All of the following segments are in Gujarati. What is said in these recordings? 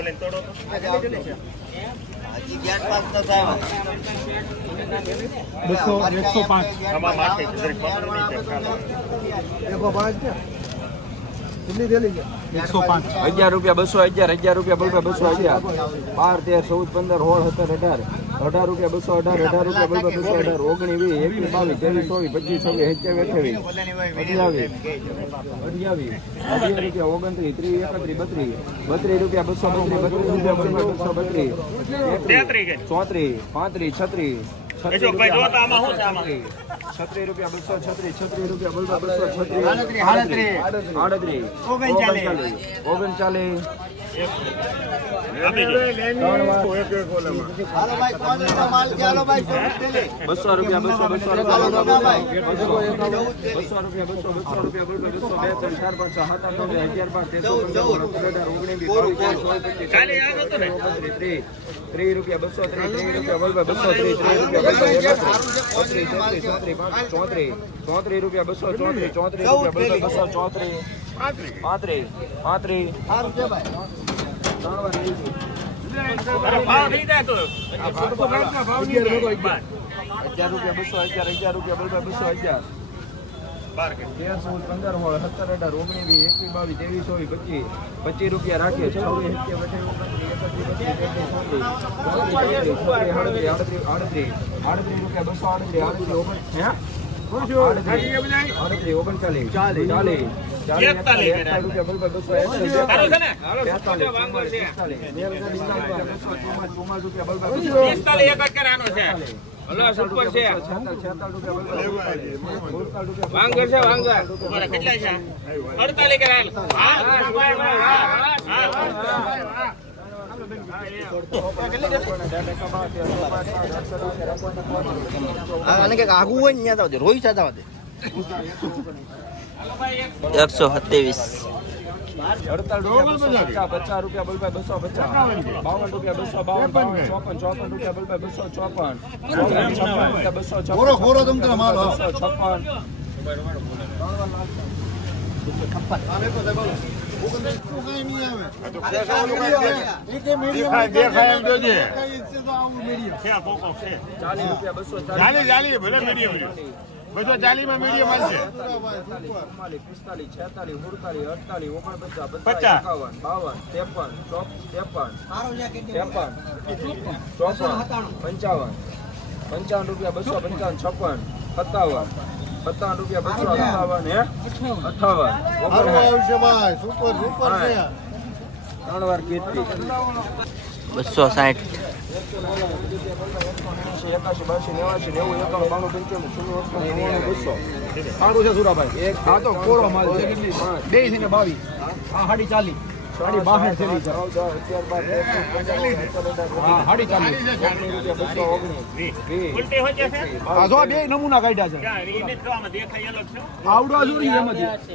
બોલે તોડો તો બસો એકસો પાંચ આમાં માથે. એકસો પાંચ છે અગિયાર રૂપિયા બસો અગિયાર અગિયાર રૂપિયા બસો અગિયાર બાર તેર ચૌદ પંદર સોળ સત્તર અઢાર અઢાર રૂપિયા બસો અઢાર અઢાર રૂપિયા બસો બસો અઢાર ઓગણીસ વીસ એકવીસ બાવીસ ત્રેવીસ ચોવીસ પચીસ છવ્વીસ સત્યાવીસ અઠ્યાવીસ અઠ્યાવીસ અઠ્યાવીસ અગિયાર રૂપિયા ઓગણત્રીસ ત્રીસ એકત્રીસ બત્રીસ બત્રીસ રૂપિયા બસો બત્રીસ બત્રીસ રૂપિયા બસો બસો બત્રીસ ચોત્રીસ પાંત્રીસ છત્રીસ? છત્રીસ રૂપિયા બસો છત્રીસ છત્રીસ રૂપિયા બસો બસો છત્રીસ આડત્રીસ. આડત્રીસ ઓગણચાલીસ. ઓગણચાલીસ બસો રૂપિયા બસો બસો બસો રૂપિયા બસો બસો બસો બસો બે ત્રણ ચાર પાંચ સાત આઠ નવ અગિયાર ત્રીસ રૂપિયા બસો ત્રીસ રૂપિયા બોલભાઈ બસો ત્રીસ ત્રીસ રૂપિયા એકત્રીસ ચોત્રીસ ચોત્રીસ પાંત્રીસ રૂપિયા બસો ચોત્રીસ ચોત્રીસ રૂપિયા બસો ચોત્રીસ પાંત્રીસ પાંત્રીસ સારું અગિયાર રૂપિયા બસો અગિયાર. અગિયાર રૂપિયા બસો અગિયાર તેર પંદર સોળ સત્તર અઢાર ઓગણીસ વીસ એકવીસ બાવીસ ત્રેવીસ ચોવીસ પચીસ પચીસ રૂપિયા રાખીએ છવ્વીસ આડત્રીસ રૂપિયા બસો આડત્રીસ આડત્રીસ ઓગણ ઓગણચાલીસ ચાલીસ ચાલીસ આને કંઈક આગું હોય ને ત્યાં રોહિત સાથે એકસો સત્યાવીસ. પચાસ રૂપિયા બલભાઈ બસો પચાસ બાવન રૂપિયા બસો બાવન બાવન ચોપન ચોપન રૂપિયા બલભાઈ બસો ચોપન ચોપન રૂપિયા બસો છપ્પન છપ્પન ચાલીસ રૂપિયા બસો ચાલી ચાલી ભલે મીડિયમ બસો ચાલી માં મીડિયમ ચુમ્માલીસ પિસ્તાલીસ છેતાલીસ સુડતાલીસ અડતાલીસ ઓગણપચાસ પચાસ. એકાવન બાવન ત્રેપન ત્રેપન ત્રેપન ચોપન. પંચાવન પંચાવન રૂપિયા બસો પંચાવન છપ્પન સત્તાવન સત્તાવન રૂપિયા બસો સત્તાવન હે? અઠાવન ત્રણ વાર કીર્તિ. બસો સાઠ એકાશી બાસી નેવાસી નેવું એકાણું બાણું પંચાણું છન્નું અઠાણું બસો. સારું છે સુરાભાઈ એક આ તો કોરો માલ છે કેટલી? બે થઈને બાવીસ. આ હાડી ચાલી. હાડી બાસઠ થયેલી છે. હા હાડી ચાલી. છે? આ જો બે નમૂના કાઢ્યા છે. છે. આવડો અજુરી એમ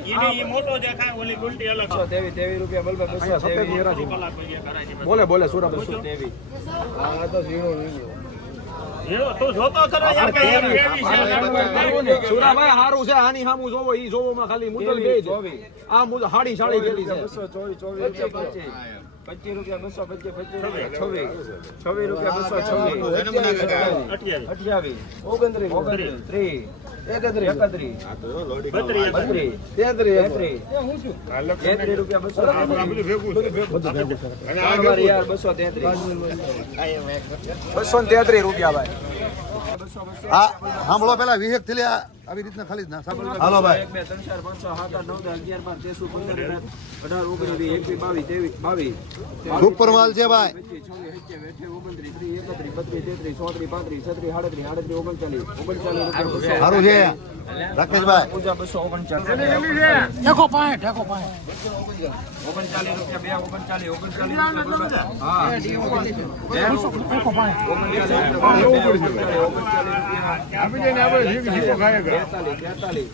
ઈ મોટો દેખાય ઓલી ઉલટી અલગ છે. તેવી તેવી રૂપિયા બલબલ બસો તેવી છે. બોલે બોલે સુરા બસો તેવી આ તો ઝીણો ઝીણો પચીસ. રૂપિયા બસો પચીસ પચીસ રૂપિયા છવ્વીસ. છવ્વીસ રૂપિયા બસો છવ્વીસ. અઠ્યાવીસ. અઠ્યાવીસ. ઓગણત્રીસ. ઓગણત્રીસ. ત્રીસ. બસો તેત્રીસ. રૂપિયા ભાઈ. હા સાંભળો પેલા વિવેક થેલી આ. આવી રીતના ખાલી ના સાંભળો. હાલો ભાઈ. એક બે ત્રણ ચાર પાંચ છ સાત આઠ નવ દસ અગિયાર બાર તેર ચૌદ પંદર અઢાર ઓગણીસ વીસ એકવીસ બાવીસ ત્રેવીસ બાવીસ. સુપર માલ છે ભાઈ. ઓગણચાલીસ રૂપિયા સારું છે. રાકેશભાઈ. પૂજા બસો ઓગણચાલીસ. ઠેકો પાંચ ઠેકો ઓગણચાલીસ રૂપિયા બે ઓગણચાલીસ ઓગણચાલીસ હા. ઓગણચાલીસ ઓગણચાલીસ રૂપિયા તેતાલીસ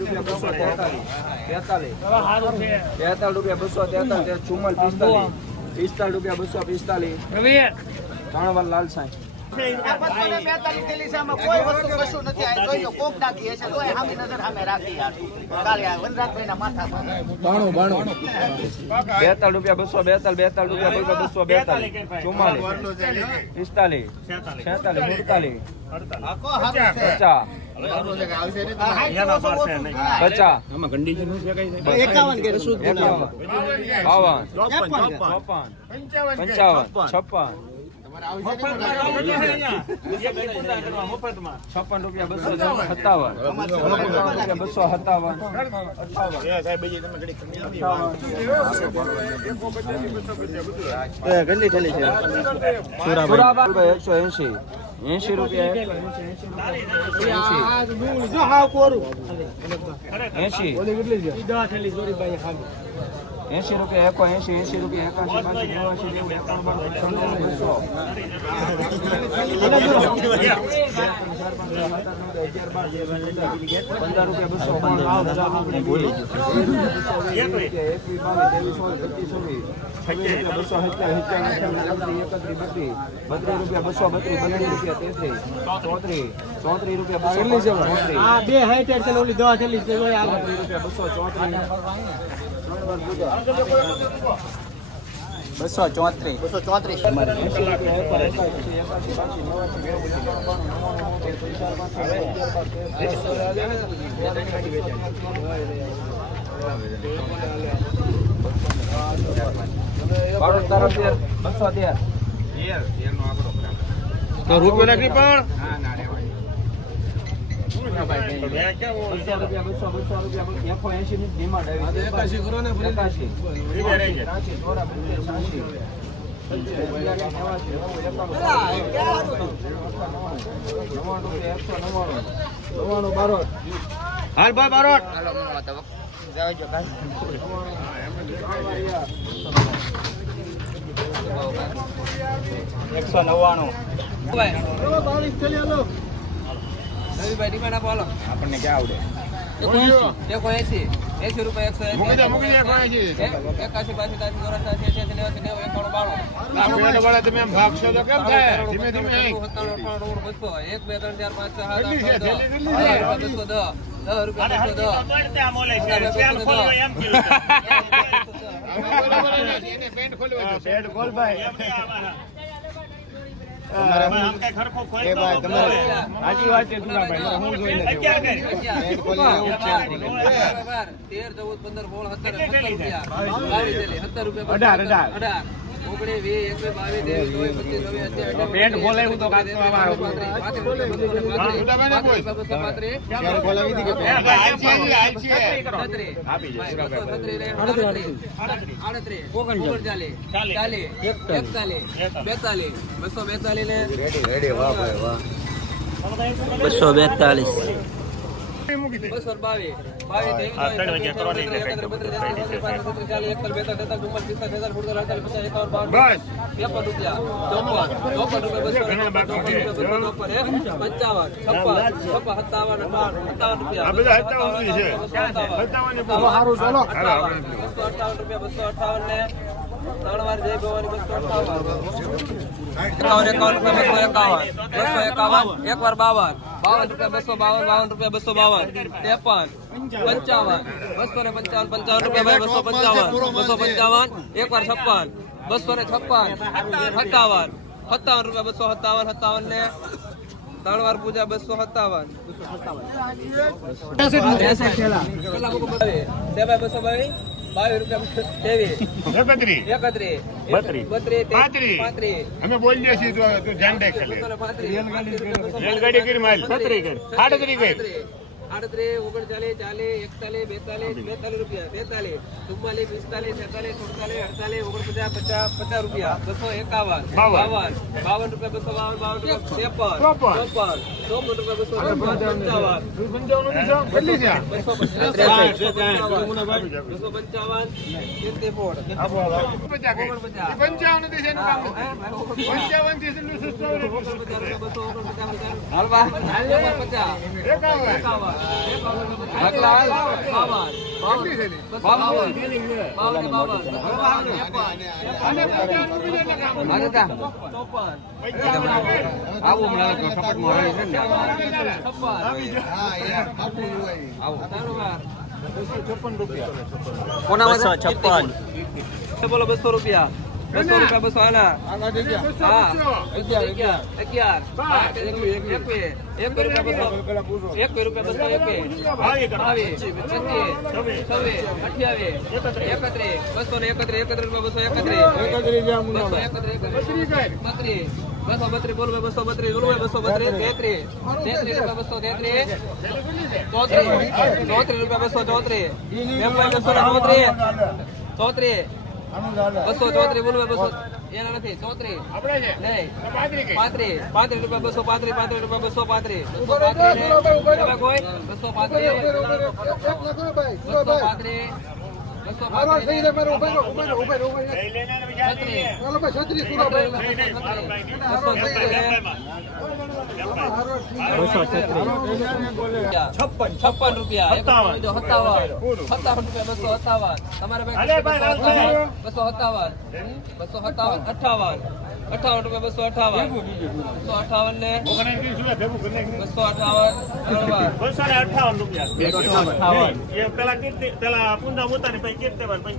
રૂપિયા બસો તેતાલીસ. તેતાલીસ તેતાલીસ રૂપિયા બસો તેતાલીસ ચુમ્માલીસ પિસ્તાલીસ. પિસ્તાલીસ રૂપિયા બસો પિસ્તાલીસ. ત્રણ લાલ સાંઈ. આ બસો ને બેતાલીસ થેલી છે, આમાં કોઈ વસ્તુ કશું નથી આ જોઈ લો કોક નાખી હશે તોય સામે નજર સામે રાખી યાર કાલે આ વનરાજભાઈના માથા પર બેતાળ રૂપિયા બસો બેતાળ બેતાળ રૂપિયા બસો બેતાળ ચુમ્માલીસ. પિસ્તાલીસ. છેતાલીસ સુડતાલીસ. પચાસ. પંચાવન છપ્પન. મફતમાં છપ્પન રૂપિયા બસો સત્તાવન. રૂપિયા બસો સત્તાવન. સુરાબા એકસો એસી એસી રૂપિયા એસી એસી રૂપિયા એકો એસી એસી રૂપિયા એકાસી બાસી નેવાસી નેવું બસો પંદર રૂપિયા બસો પચીસ બસો બત્રીસ રૂપિયા બસો બત્રીસ બત્રીસ રૂપિયા તેત્રીસ ચોત્રીસ ચોત્રીસ રૂપિયા બે હાઈટ રૂપિયા બસો ચોત્રીસ બસો ચોત્રીસ. બસો ચોત્રીસ. રૂપિયો નાખી પણ? ફરી. એકાશી ત્રાસી, ચોરા, પંચાસી, એકસો નવ્વાણું રૂપિયા એકસો એકસો આપણને ક્યાં આવડે? મૂકી દે મૂકી દે કોઈ વાળા તમે આમ ભાગશો તો કેમ થાય? ધીમે ધીમે અહીં. કેટલી છે. એને પેન્ટ ખોલે. સાચી વાત છે તુરાભાઈ હું જોઈને તેર ચૌદ પંદર સોળ સત્તર રૂપિયા અઢાર, અઢાર. ઓગણીસ વીસ એકવીસ બાવીસ ત્રેવીસ ચોવીસ પચીસ છવ્વીસ અઠ્યાવીસ, પેન્ટ તો બસો બેતાલીસ, રૂપિયા બસો અઠાવનની સત્તાવન સત્તાવન સત્તાવન, એક વાર બાવન. બાવન રૂપિયા બસો બાવન બાવન રૂપિયા બસો બાવન. ત્રેપન પંચાવન. બસો ને પંચાવન પંચાવન રૂપિયા બસો પંચાવન. બસો પંચાવન એક વાર છપ્પન. બસો ને છપ્પન સત્તાવન. સત્તાવન રૂપિયા બસો સત્તાવન સત્તાવન ને ત્રણ વાર પૂજા બસો સત્તાવન. બસો? બાવીસ બાવીસ રૂપિયા ત્રેવીસ. એકત્રીસ. એકત્રીસ. બત્રીસ. બત્રીસ પાંત્રીસ. પાંત્રીસ. અમે બોલીએ છીએ તો રેલગાડી કરી માલ. કરી. આડત્રીસ કરી. આડત્રીસ ઓગણચાલીસ ચાલીસ એકતાલીસ બેતાલીસ બેતાલીસ રૂપિયા બેતાલીસ ચુમ્માલીસ પિસ્તાલીસ છેતાલીસ સુડતાલીસ અડતાલીસ ઓગણપચાસ પચાસ પચાસ રૂપિયા બસો એકાવન બાવન. બાવન રૂપિયા બસો બાવન બાવન રૂપિયા ત્રેપન ચોપન. ચોપન રૂપિયા બસો પંચાવન બસો પંચાવન બસો પંચાવન પચાસ? ઓગણપચાસ. પંચાવન. પંચાવનથી એટલું સસ્તું આવે. એકાવન એકાવન આવું હમણાં તો સપોર્ટમાં રહી છે ને છપ્પન. આવું. છપ્પન બોલો બસો રૂપિયા બસો રૂપિયા બસો આના એકવીસ રૂપિયા બસો એકવીસ એકત્રીસ બસો ને એકત્રીસ એકત્રીસ રૂપિયા બસો એકત્રીસ બસો એકત્રીસ બત્રીસ બસો બત્રીસ બોલો બસો બત્રીસ બોલો બસો બત્રીસ તેત્રીસ તેત્રીસ રૂપિયા બસો તેત્રીસ ચોત્રીસ ચોત્રીસ રૂપિયા બસો ચોત્રીસ બસો ને ચોત્રીસ ચોત્રીસ બસો ચોત્રીસ બોલવે બસો એના નથી ચોત્રીસ. નહીં. પાંત્રીસ પાંત્રીસ. રૂપિયા બસો પાંત્રીસ પાંત્રીસ રૂપિયા બસો પાંત્રીસ. બસો પાંત્રીસ બસો પાંત્રીસ. બસો પાંત્રીસ. બસો છત્રીસ. છપ્પન છપ્પન રૂપિયા સત્તાવન. બસો સત્તાવન. તમારે ભાઈ અલે ભાઈ, બસો સત્તાવન. બસો સત્તાવન અઠાવન. અઠાવન રૂપિયા બસો અઠાવન. બસો અઠાવન ને બસો અઠાવન. બસો અઠાવન રૂપિયા. એ પેલા પેલા પુંજા ઉતારી પછી કીર્તિ પછી